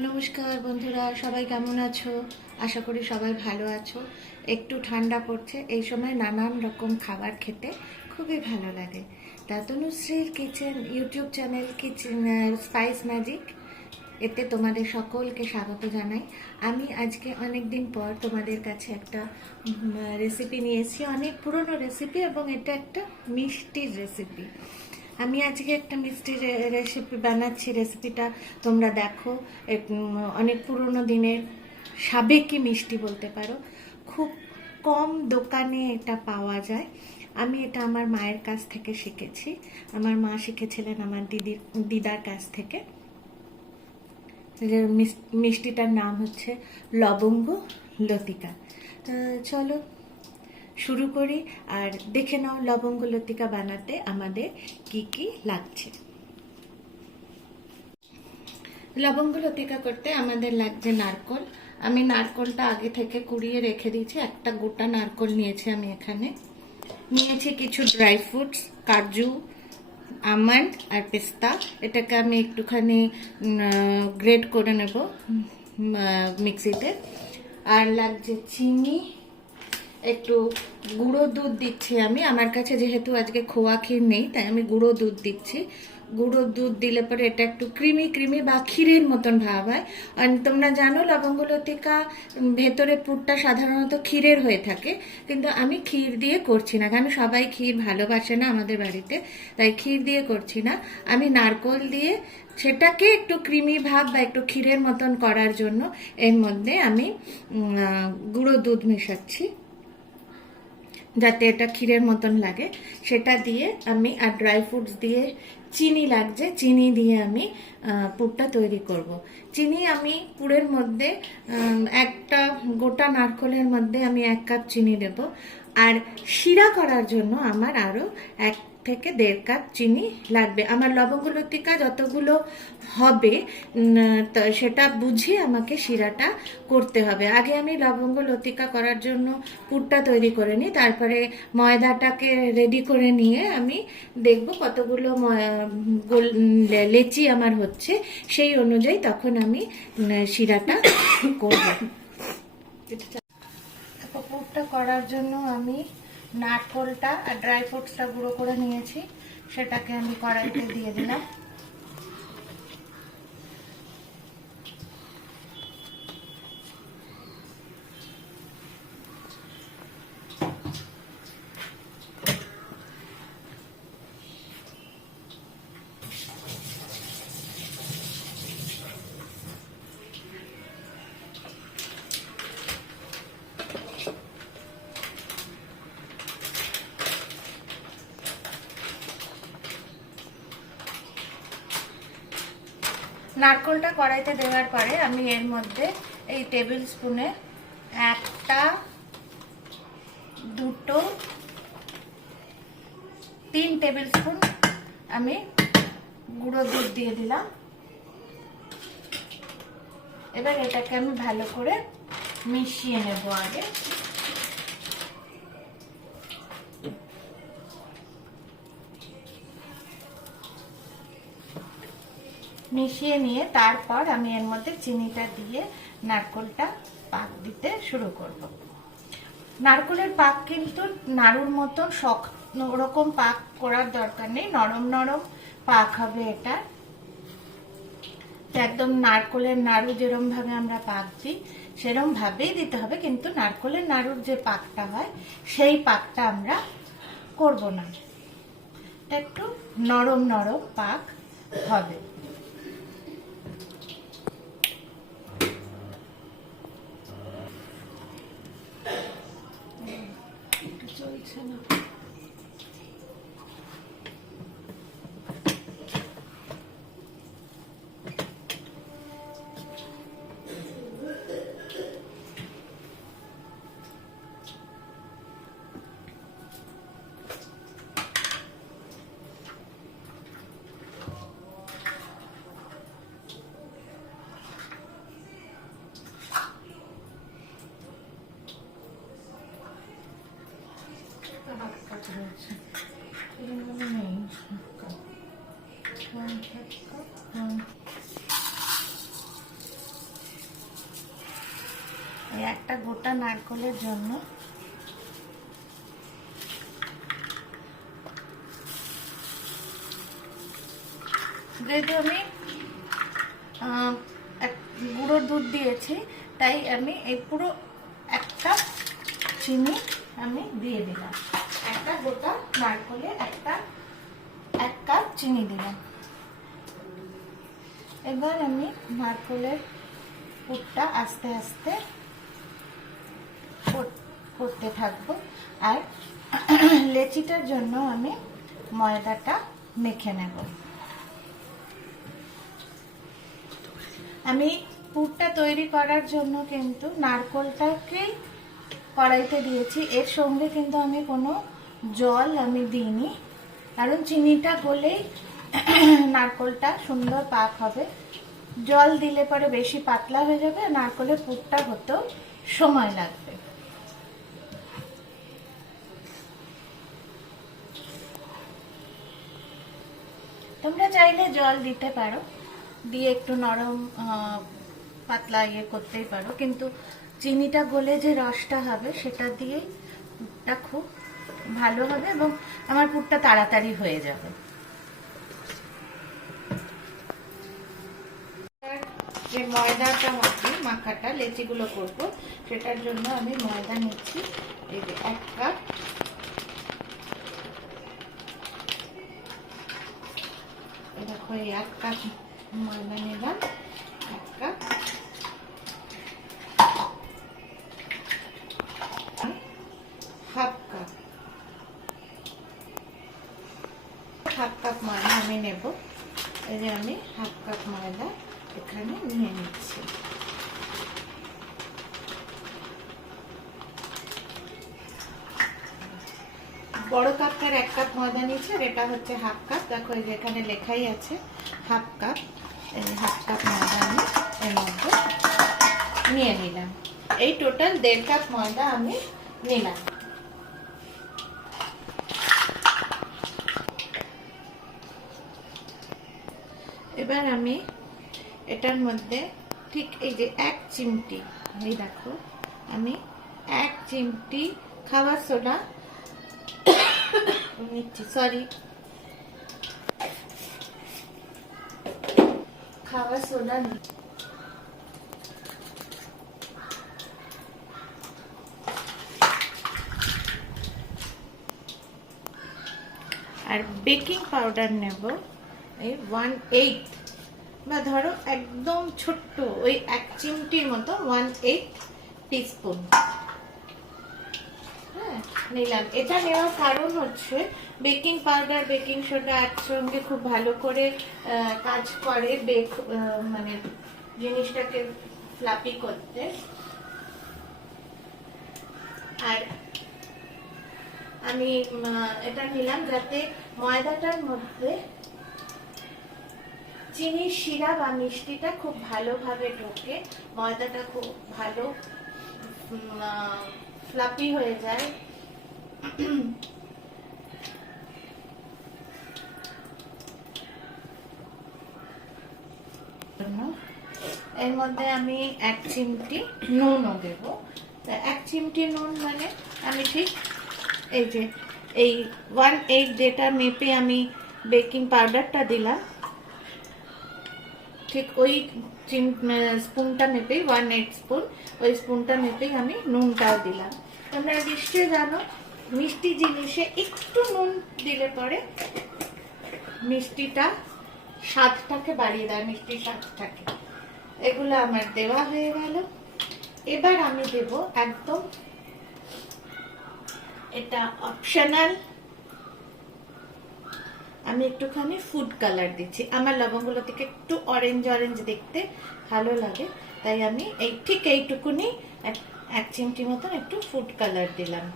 নমস্কার বন্ধুরা, সবাই কেমন আছো? আশা করি সবাই ভালো আছো। একটু ঠান্ডা পড়ছে, এই সময় নানান রকম খাবার খেতে খুবই ভালো লাগে। তা তনুশ্রীর kitchen, YouTube channel kitchen spice magic. এতে তোমাদের সকলকে স্বাগত জানাই। আমি আজকে অনেক দিন পর তোমাদের কাছে একটা রেসিপি নিয়েছি অনেক পুরনো রেসিপি এবং এটা একটা মিষ্টির রেসিপি আমি আজকে একটা মিষ্টি রেসিপি বানাচ্ছি রেসিপিটা তোমরা দেখো। অনেক পুরনো দিনের সাবেকি মিষ্টি বলতে পারো। খুব কম দোকানে এটা পাওয়া যায়। আমি এটা আমার মায়ের কাছ থেকে শিখেছি। আমার মা শিখেছিলেন আমার দিদির, দিদার কাছ থেকে। মিষ্টিটার নাম হচ্ছে লবঙ্গ লতিকা। চলো শুরু করি আর দেখে নাও লবঙ্গ লতিকা বানাতে আমাদের কি কি লাগছে। লবঙ্গ লতিকা করতে আমাদের লাগছে নারকল। আমি নারকলটা আগে থেকে কুড়িয়ে রেখে দিয়েছি, একটা গোটা নারকল নিয়েছি আমি এখানে। নিয়েছি কিছু ড্রাই ফ্রুটস, কাজু, আমন্ড আর পেস্তা। এটাকে আমি একটুখানি গ্রেড করে নেব মিক্সিতে। আর লাগছে চিনি একটু গুঁড়ো দুধ দিচ্ছি আমি। আমার কাছে যেহেতু আজকে খোয়া ক্ষীর নেই তাই আমি গুঁড়ো দুধ দিচ্ছি। গুঁড়ো দুধ দিলে পরে এটা একটু ক্রিমি ক্রিমি বা ক্ষীরের মতন ভাব হয়। আর তোমরা জানো লবঙ্গ লতিকা উম, ভেতরে পুরটা সাধারণত ক্ষীরের হয়ে থাকে। কিন্তু আমি ক্ষীর দিয়ে করছি না কারণ সবাই ক্ষীর ভালোবাসে না আমাদের বাড়িতে তাই ক্ষীর দিয়ে করছি না। আমি নারকল দিয়ে সেটাকে একটু ক্রিমি ভাব বা একটু ক্ষীরের মতন করার জন্য এর মধ্যে আমি গুঁড়ো দুধ মেশাচ্ছি। যাতে এটা ক্ষীরের মতন লাগে, সেটা দিয়ে আমি আর ড্রাই ফ্রুটস দিয়ে চিনি লাগছে, চিনি দিয়ে আমি পুরটা তৈরি করব। চিনি আমি পুরের মধ্যে একটা গোটা নারকলের মধ্যে আমি এক কাপ চিনি দেব আর শিরা করার জন্য আমার আরও এক থেকে দেড় কাপ চিনি লাগবে। আমার লবঙ্গ লতিকা যতগুলো হবে সেটা বুঝে আমাকে শিরাটা করতে হবে। আগে আমি লবঙ্গ লতিকা করার জন্য পুরটা তৈরি করে নিই, তারপরে ময়দাটাকে রেডি করে নিয়ে আমি দেখব কতগুলো লেচি আমার হচ্ছে, সেই অনুযায়ী তখন আমি শিরাটা করব। পুরটা করার জন্য আমি নারকলটা আর ড্রাই ফ্রুটসটা গুঁড়ো করে নিয়েছি সেটাকে আমি কড়াইতে দিয়ে দিলাম। নারকলটা কড়াইতে দেওয়ার পরে আমি এর মধ্যে এই টেবিল স্পুনে একটা, দুটো, তিন টেবিল স্পুন আমি গুঁড়ো দুধ দিয়ে দিলাম। এবার এটাকে আমি ভালো করে মিশিয়ে নেব আগে। মিশিয়ে নিয়ে তারপর আমি এর মধ্যে চিনিটা দিয়ে নারকলটা পাক দিতে শুরু করব। নারকলের পাক কিন্তু নাড়ুর মতন শক্ত ওরকম পাক করার দরকার নেই, নরম নরম পাক হবে এটা। একদম নারকলের নাড়ু যেরম ভাবে আমরা পাক দিই, সেরম ভাবেই দিতে হবে, কিন্তু নারকলের নাড়ুর যে পাকটা হয়, সেই পাকটা আমরা করব না। একটু নরম নরম পাক হবে চলছে না হাত কাটা রয়েছে এগুলো নেই One cup, one গোটা নারকলের জন্য। যেহেতু আমি গুঁড়োর দুধ দিয়েছি, তাই আমি এই পুরো একটা চিনি আমি দিয়ে দিলাম। একটা গোটা নারকলে, একটা, এক কাপ চিনি দিলাম। এবার আমি নারকলের পুরটা আস্তে আস্তে করতে থাকব। আর লেচিটার জন্য আমি ময়দাটা মেখে নেব। আমি পুরটা তৈরি করার জন্য কিন্তু নারকলটাকে কড়াইতে দিয়েছি। এর সঙ্গে কিন্তু আমি কোনো জল আমি দিইনি, কারণ চিনিটা গলেই নারকলটা সুন্দর পাক হবে। জল দিলে পরে বেশি পাতলা হয়ে যাবে নারকলের পুরটা হতেও সময় লাগবে। তোমরা চাইলে জল দিতে পারো। দিয়ে একটু নরম পাতলা ইয়ে করতেই পারো। কিন্তু চিনিটা গলে যে রসটা হবে, সেটা দিয়েই পুরটা খুব ভালো হবে এবং আমার পুরটা তাড়াতাড়ি হয়ে যাবে। যে ময়দাটা মাখি, মাখাটা, লেচিগুলো করব, সেটার জন্য আমি ময়দা নিচ্ছি। এই যে এক কাপ এই এক কাপ ময়দা নিলাম এক cup half cup half cup ময়দা আমি নেব এই যে আমি হাফ কাপ ময়দা এখানে নিয়ে নিচ্ছি বড় কাপটার এক কাপ ময়দা নিচ্ছে আর এটা হচ্ছে হাফ কাপ। দেখো এখানে লেখাই আছে, হাফ কাপ। এই হাফ কাপ ময়দা আমি এর মধ্যে নিয়ে নিলাম। এই টোটাল দেড় কাপ ময়দা আমি নিলাম। এবার আমি এটার মধ্যে ঠিক এই যে এক চিমটি, এই দেখো, আমি এক চিমটি খাবার সোডা নিচ্ছি সরি খাবার সোডা নিচ্ছি আর বেকিং পাউডার নেব। এই ওয়ান এইট বা ধরো একদম ছোট্ট, ওই এক চিমটির মতো ওয়ান এইট টিস্পুন নিলাম। এটা নেওয়ার কারণ হচ্ছে বেকিং পাউডার বেকিং সোডা একসঙ্গে খুব ভালো করে কাজ করে বেক মানে জিনিসটাকে ফ্লাপি করতে। আর আমি এটা নিলাম যাতে ময়দাটার মধ্যে চিনির শিরা বা মিষ্টিটা খুব ভালোভাবে ঢোকে, ময়দাটা খুব ভালো ফ্লাপি হয়ে যায়। এর মধ্যে আমি এক চিমটি নুনও দেবো। তা এক চিমটি নুন মানে আমি ঠিক এই যে, এই ওয়ান এইট যেটা মেপে আমি বেকিং পাউডারটা দিলাম, ঠিক ওই চিম স্পুনটা মেপেই ওয়ান এইট স্পুন ওই স্পুনটা মেপেই আমি নুনটাও দিলাম। তোমরা নিশ্চয়ই জানো মিষ্টি জিনিসে একটু নুন দিলে পরে মিষ্টিটা স্বাদটাকে বাড়িয়ে দেয়, মিষ্টির স্বাদটাকে। এগুলো আমার দেওয়া হয়ে গেল। এবার আমি দেব একদম এটা অপশনাল আমি একটুখানি ফুড কালার দিচ্ছি। আমার লবঙ্গগুলো থেকে একটু অরেঞ্জ অরেঞ্জ দেখতে ভালো লাগে। তাই আমি এই ঠিক এইটুকুনি এক- চিমটি মতন একটু ফুড কালার দিলাম।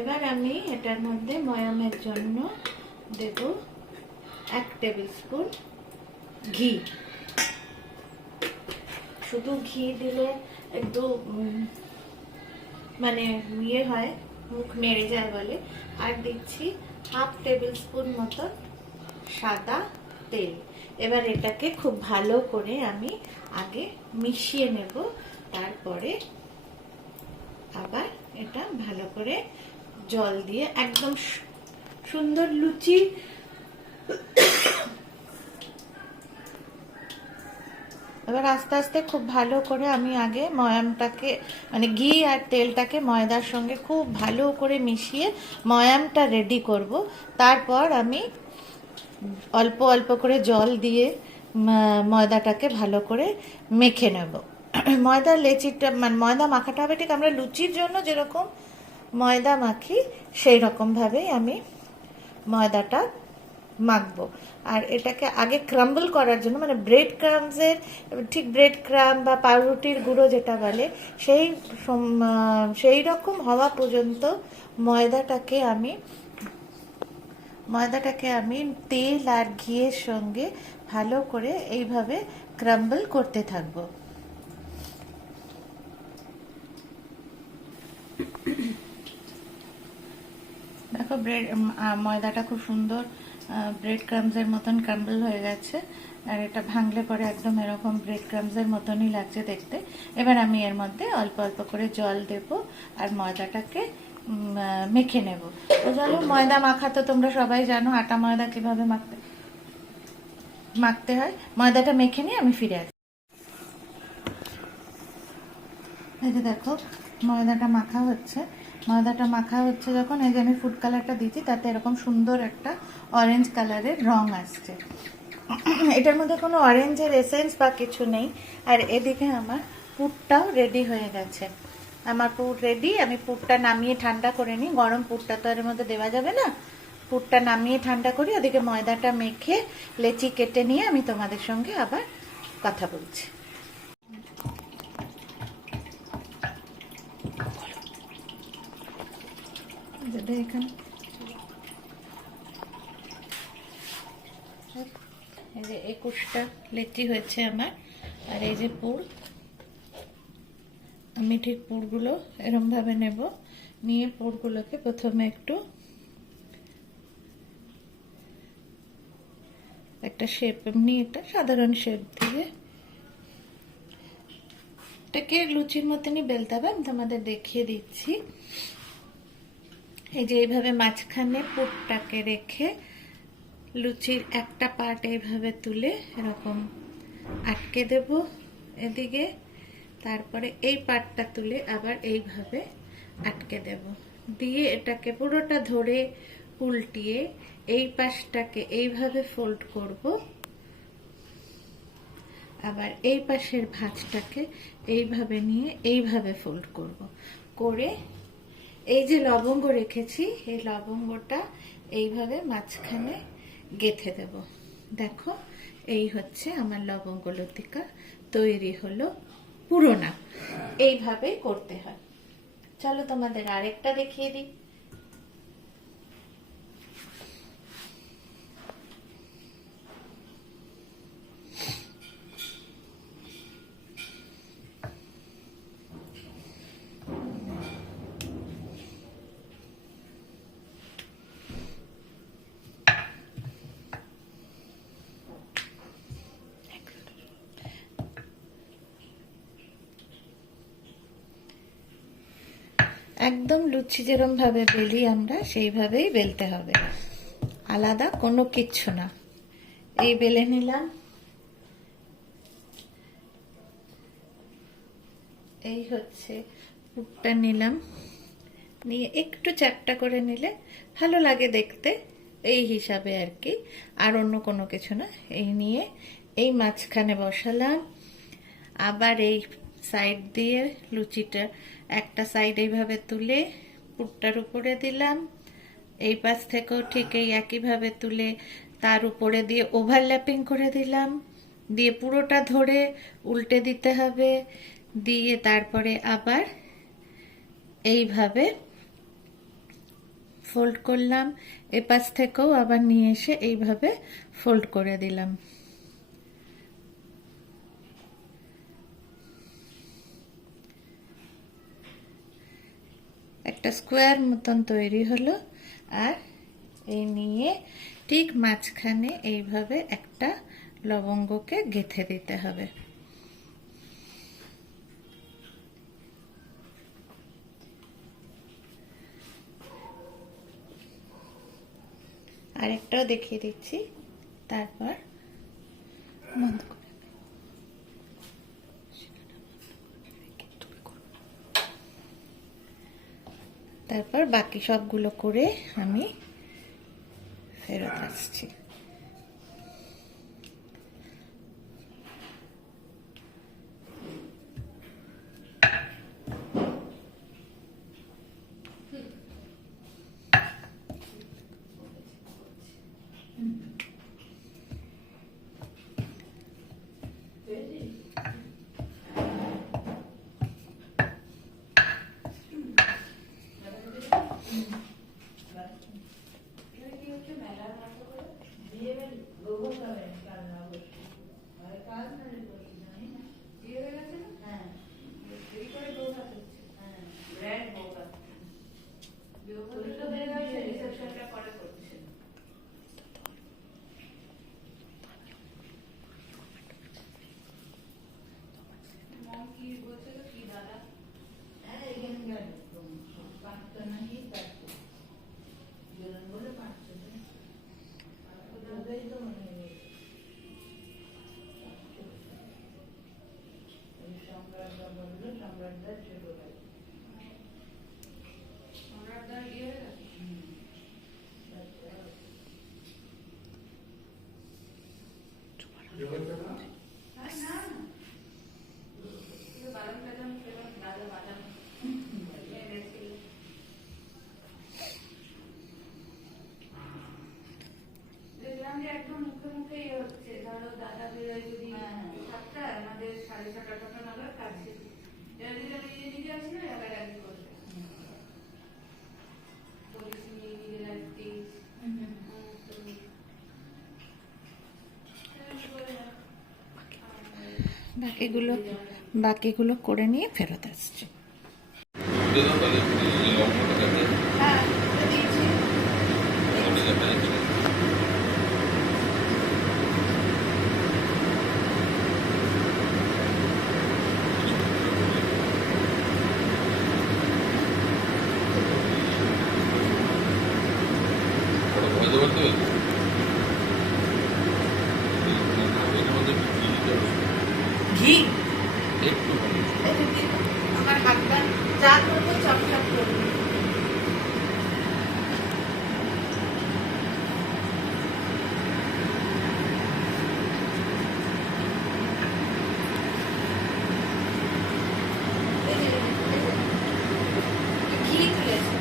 এবার আমি এটার মধ্যে ময়ামের জন্য দেব এক টেবিল স্পুন ঘি। শুধু ঘি দিলে একটু মানে ইয়ে হয়, মুখ মেরে যায় বলে। আর দিচ্ছি হাফ টেবিল স্পুন মতন সাদা তেল। এবার এটাকে খুব ভালো করে আমি আগে মিশিয়ে নেব। তারপরে আবার এটা ভালো করে জল দিয়ে একদম সুন্দর লুচি। এবার আস্তে আস্তে খুব ভালো করে আমি আগে ময়ামটাকে মানে ঘি আর তেলটাকে ময়দার সঙ্গে খুব ভালো করে মিশিয়ে ময়ামটা রেডি করব। তারপর আমি অল্প অল্প করে জল দিয়ে ময়দাটাকে ভালো করে মেখে নেব। ময়দা লেচিটা মানে ময়দা মাখাটা হবে, ঠিক আমরা লুচির জন্য যেরকম ময়দা মাখি, সেই রকমভাবেই আমি ময়দাটা মাখবো। আর এটাকে আগে ক্রাম্বল করার জন্য মানে ব্রেড ক্রামসের, ঠিক ব্রেড ক্রাম বা পাউরুটির গুঁড়ো যেটা বলে, সেই সেই রকম হওয়া পর্যন্ত ময়দাটাকে আমি ময়দাটাকে আমি তেল আর ঘিয়ের সঙ্গে ভালো করে এইভাবে ক্রাম্বল করতে থাকব। দেখো ব্রেড ময়দাটা খুব সুন্দর ব্রেড ক্রামসের মতন ক্রাম্বল হয়ে গেছে, আর এটা ভাঙলে পরে একদম এরকম ব্রেড ক্রামসের মতনই লাগছে দেখতে। এবার আমি এর মধ্যে অল্প অল্প করে জল দেব আর ময়দাটাকে মেখে নেব। তো চলো, ময়দা মাখা তো তোমরা সবাই জানো, আটা ময়দা কীভাবে মাখতে মাখতে হয়। ময়দাটা মেখে নিয়ে আমি ফিরে আসি। এই যে দেখো, ময়দাটা মাখা হচ্ছে। ময়দাটা মাখা হচ্ছে যখন, এই যে আমি ফুড কালারটা দিচ্ছি তাতে এরকম সুন্দর একটা অরেঞ্জ কালারের রং আসছে। এটার মধ্যে কোনো অরেঞ্জের এসেন্স বা কিছু নেই। আর এদিকে আমার পুরটাও রেডি হয়ে গেছে। আমার পুর রেডি আমি পুরটা নামিয়ে ঠান্ডা করে নিই। গরম পুরটা তো এর মধ্যে দেওয়া যাবে না। পুরটা নামিয়ে ঠান্ডা করি, ওদিকে ময়দাটা মেখে লেচি কেটে নিয়ে আমি তোমাদের সঙ্গে আবার কথা বলছি। যেটা এখানে। এই যে একুশটা লেচি হয়েছে আমার, আর এই যে পুর। আমি ঠিক পুরগুলো এরম ভাবে নেব। নিয়ে পুরগুলোকে প্রথমে একটু একটা শেপ এমনি একটা সাধারণ শেপ দিয়ে। এটাকে লুচির মতনই বেলতে হবে আমি তোমাদের দেখিয়ে দিচ্ছি। এই যে এইভাবে মাঝখানে পুরটাকে রেখে লুচির একটা পার্ট এইভাবে তুলে এরকম আটকে দেব এদিকে। তারপরে এই পার্টটা তুলে আবার এইভাবে আটকে দেব। দিয়ে এটাকে পুরোটা ধরে উল্টিয়ে এই পাশটাকে এইভাবে ফোল্ড করব। আবার এই পাশের ভাঁজটাকে এইভাবে নিয়ে এইভাবে ফোল্ড করব। করে এই যে লবঙ্গ রেখেছি, এই লবঙ্গটা এইভাবে মাঝখানে গেথে দেব। দেখো, এই হচ্ছে আমার লবঙ্গ লতিকা তৈরি হলো পুরোনা। এইভাবেই করতে হয়। চলো তোমাদের আরেকটা দেখিয়ে দিই। একদম লুচি যেরম ভাবে বেলি আমরা, সেইভাবেই বেলতে হবে। আলাদা কোনো কিচ্ছু না। এই বেলে নিলাম। এই হচ্ছে পুরটা নিলাম। নিয়ে একটু চ্যাপটা করে নিলে ভালো লাগে দেখতে, এই হিসাবে আর কি। আর অন্য কোনো কিছু না। এই নিয়ে এই মাঝখানে বসালাম। আবার এই সাইড দিয়ে লুচিটা একটা সাইড এইভাবে তুলে পুরটার উপরে দিলাম। এই পাশ থেকেও ঠিক এই একইভাবে তুলে তার উপরে দিয়ে ওভারল্যাপিং করে দিলাম। দিয়ে পুরোটা ধরে উল্টে দিতে হবে। দিয়ে তারপরে আবার এইভাবে ফোল্ড করলাম। এপাশ থেকেও আবার নিয়ে এসে এইভাবে ফোল্ড করে দিলাম। একটা স্কোয়ার মতন তৈরি হলো। আর এই নিয়ে ঠিক মাঝখানে এইভাবে একটা লবঙ্গকে গেথে দিতে হবে। আরেকটাও দেখিয়ে দিচ্ছি। তারপর বন্ধ তারপর বাকি সবগুলো করে আমি ফেরত আসছি। You're বাকিগুলো বাকিগুলো করে নিয়ে ফেরত আসছি দিয়ে দাও তাহলে এই লবঙ্গটা কাটে হ্যাঁ দিয়েছি অনেক একটা আছে ওটা ভয় দেওয়ার তো এর মধ্যে কি দিতে হবে? ঘি একটু কম। আমার হাতটা যা করব চপচপ করব ঘি তুলেছে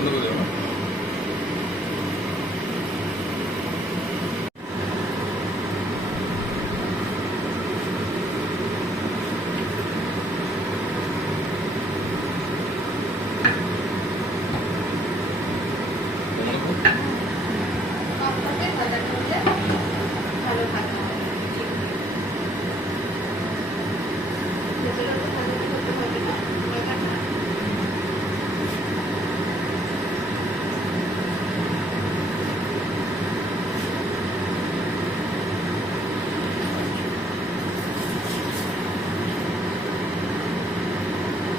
বন্ধ করে দেবো তোমার উপর? আপনাকে ভাজা করলে ভালো ভাজা হবে ভেতরে তো ভাজা করতে হবে না ভাজাটা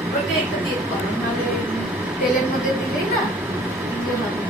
ওটা একটু দিয়ে করো নাহলে তেলের মধ্যে দিলেই না হবে।